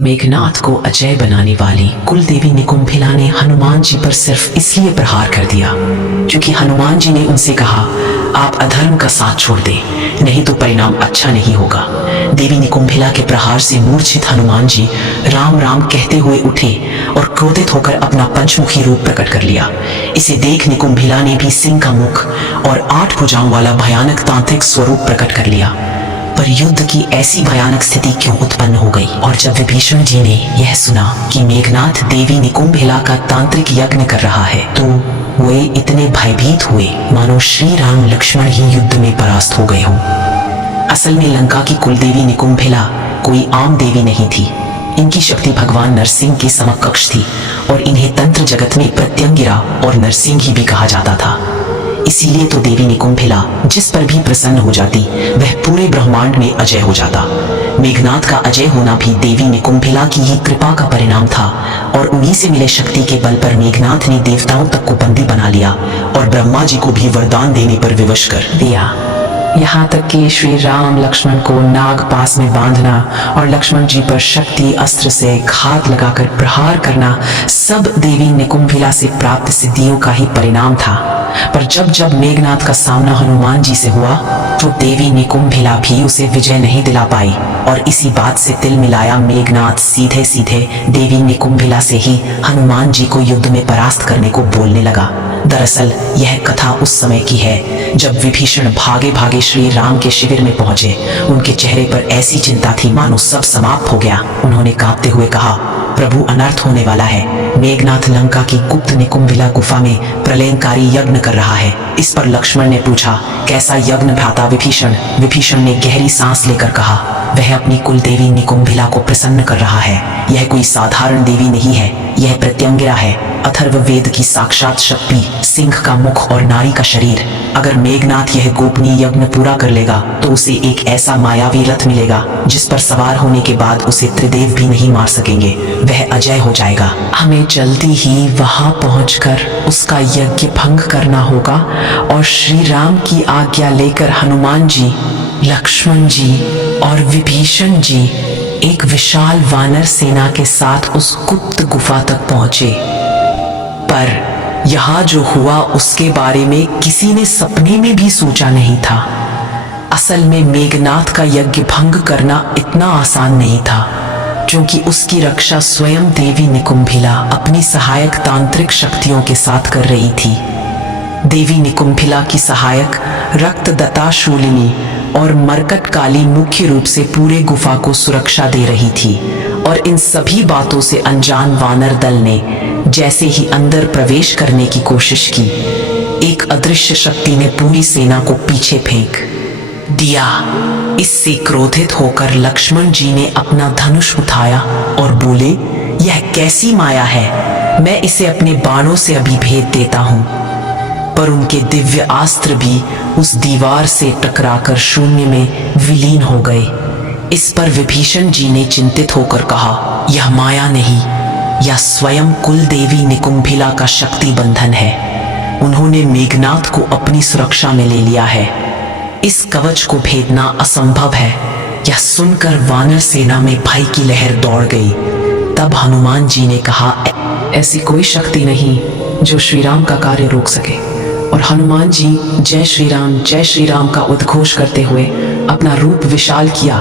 मेघनाथ को अजय बनाने वाली कुलदेवी निकुंभिला ने हनुमान जी पर सिर्फ इसलिए प्रहार कर दिया क्योंकि हनुमान जी ने उनसे कहा, आप अधर्म का साथ छोड़ दें, नहीं तो परिणाम अच्छा नहीं होगा। देवी निकुंभिला के प्रहार से मूर्छित हनुमान जी राम राम कहते हुए उठे और क्रोधित होकर अपना पंचमुखी रूप प्रकट कर लिया। इसे देख निकुंभिला ने भी सिंह का मुख और 8 भुजाओं वाला भयानक तांत्रिक स्वरूप प्रकट कर लिया। पर युद्ध की ऐसी भयानक स्थिति क्यों उत्पन्न हो गई? और जब विभीषण जी ने यह सुना कि मेघनाथ देवी निकुंभिला का तांत्रिक यज्ञ कर रहा है, तो वे इतने भयभीत हुए मानो श्री राम लक्ष्मण ही युद्ध में परास्त हो गए हों। असल में लंका की कुलदेवी निकुंभिला कोई आम देवी नहीं थी। इनकी शक्ति भगवान नरसिंह के समकक्ष थी और इन्हें तंत्र जगत में प्रत्यंगिरा और नरसिंह ही भी कहा जाता था। इसीलिए तो देवी निकुंभिला जिस पर भी प्रसन्न हो जाती वह पूरे ब्रह्मांड में अजय हो जाता। मेघनाथ का अजय होना भी देवी निकुंभिला की ही कृपा का परिणाम था और उन्हीं से मिले शक्ति के बल पर मेघनाथ ने देवताओं तक को बंदी बना लिया और ब्रह्मा जी को भी वरदान देने पर विवश कर दिया। यहाँ तक कि श्री राम लक्ष्मण को नाग पास में बांधना और लक्ष्मण जी पर शक्ति अस्त्र से घात लगाकर प्रहार करना सब देवी निकुंभिला से प्राप्त सिद्धियों का ही परिणाम था। पर जब जब मेघनाथ का सामना हनुमान जी से हुआ तो देवी निकुंभिला भी उसे विजय नहीं दिला पाई और इसी बात से तिल मिलाया मेघनाथ सीधे सीधे देवी निकुंभिला से ही हनुमान जी को युद्ध में परास्त करने को बोलने लगा। दरअसल यह कथा उस समय की है जब विभीषण भागे भागे श्री राम के शिविर में पहुंचे। उनके चेहरे पर ऐसी चिंता थी मानो सब समाप्त हो गया। उन्होंने कांपते हुए कहा, प्रभु अनर्थ होने वाला है। मेघनाथ लंका की गुप्त निकुंभिला गुफा में प्रलयंकारी यज्ञ कर रहा है। इस पर लक्ष्मण ने पूछा, कैसा यज्ञ भ्राता विभीषण? विभीषण ने गहरी सांस लेकर कहा, वह अपनी कुलदेवी निकुंभिला को प्रसन्न कर रहा है। यह कोई साधारण देवी नहीं है, यह प्रत्यंगिरा है, अथर्व वेद की साक्षात शक्ति, सिंह का मुख और नारी का शरीर। अगर मेघनाथ यह गोपनीय यज्ञ पूरा कर लेगा तो उसे एक ऐसा मायावी रथ मिलेगा जिस पर सवार होने के बाद उसे त्रिदेव भी नहीं मार सकेंगे। वह अजय हो जाएगा। हमें जल्दी ही वहां पहुंचकर उसका यज्ञ भंग करना होगा और श्री राम की आज्ञा लेकर हनुमान जी, लक्ष्मण जी और विभीषण जी एक विशाल वानर सेना के साथ उस गुप्त गुफा तक पहुंचे। पर यहाँ जो हुआ उसके बारे में किसी ने सपने में भी सोचा नहीं था। असल में मेघनाथ का यज्ञ भंग करना इतना आसान नहीं था क्योंकि उसकी रक्षा स्वयं देवी निकुंभिला अपनी सहायक तांत्रिक शक्तियों के साथ कर रही थी। देवी निकुंभिला की सहायक रक्तदत्ता शूलिनी और मरकट काली मुख्य रूप से पूरे गुफा को सुरक्षा दे रही थी और इन सभी बातों से अनजान वानर दल ने जैसे ही अंदर प्रवेश करने की कोशिश की, एक अदृश्य शक्ति ने पूरी सेना को पीछे फेंक दिया। इससे क्रोधित होकर लक्ष्मण जी ने अपना धनुष उठाया और बोले, यह कैसी माया है, मैं इसे अपने बाणों से अभी भेद देता हूं। पर उनके दिव्य अस्त्र भी उस दीवार से टकराकर शून्य में विलीन हो गए। इस पर विभीषण जी ने चिंतित होकर कहा, यह माया नहीं, यह स्वयं कुल देवी निकुंभिला का शक्ति बंधन है। उन्होंने मेघनाथ को अपनी सुरक्षा में ले लिया है। इस कवच को भेदना असंभव है। यह सुनकर वानर सेना में भय की लहर दौड़ गई। तब हनुमान जी ने कहा, ऐसी कोई शक्ति नहीं जो श्री राम का कार्य रोक सके। और हनुमान जी जय श्री राम का उद्घोष करते हुए अपना रूप विशाल किया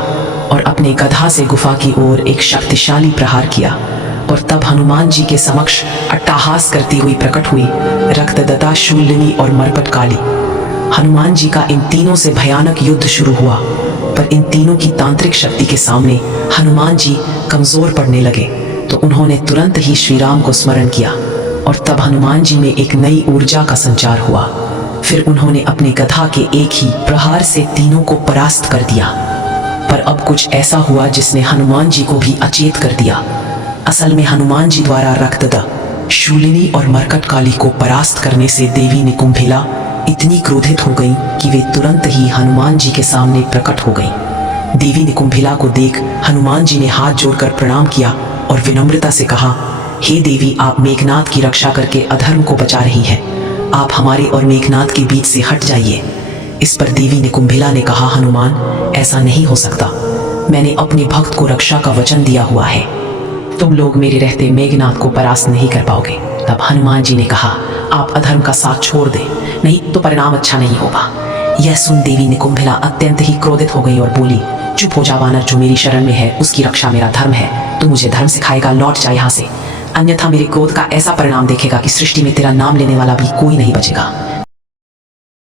और अपने गधा से गुफा की ओर एक शक्तिशाली प्रहार किया। और तब हनुमान जी के समक्ष अट्टहास करती हुई प्रकट हुई रक्तदत्ता शूलिनी और मरकट काली। हनुमान जी का इन तीनों से भयानक युद्ध शुरू हुआ, पर इन तीनों की तांत्रिक शक्ति के सामने हनुमान जी कमजोर पड़ने लगे। तो उन्होंने तुरंत ही श्री राम को स्मरण किया और तब हनुमान जी में एक नई ऊर्जा का संचार हुआ। फिर उन्होंने अपने गधा के एक ही प्रहार से तीनों को परास्त कर दिया। पर अब कुछ ऐसा हुआ जिसने हनुमान जी को भी अचेत कर दिया। असल में हनुमान जी द्वारा रक्तदत्ता शूलिनी और मरकट काली को परास्त करने से देवी निकुंभिला इतनी क्रोधित हो गई कि वे तुरंत ही हनुमान जी के सामने प्रकट हो गई। देवी निकुंभिला को देख हनुमान जी ने हाथ जोड़कर प्रणाम किया और विनम्रता से कहा, हे देवी, आप मेघनाथ की रक्षा करके अधर्म को बचा रही हैं। आप हमारे और मेघनाथ के बीच से हट जाइए। इस पर देवी निकुंभिला ने कहा, हनुमान, ऐसा नहीं हो सकता। मैंने अपने भक्त को रक्षा का वचन दिया हुआ है। तुम लोग मेरे रहते मेघनाद को परास्त नहीं कर पाओगे। तब हनुमान जी ने कहा, आप अधर्म का साथ छोड़ दे, नहीं तो परिणाम अच्छा नहीं होगा। यह सुन देवी निकुंभिला अत्यंत ही क्रोधित हो गई और बोली, चुप हो जा वानर, जो मेरी शरण में है उसकी रक्षा मेरा धर्म है। तू मुझे धर्म सिखाएगा, लौट जा यहाँ से, अन्यथा मेरे क्रोध का ऐसा परिणाम देखेगा कि सृष्टि में तेरा नाम लेने वाला भी कोई नहीं बचेगा।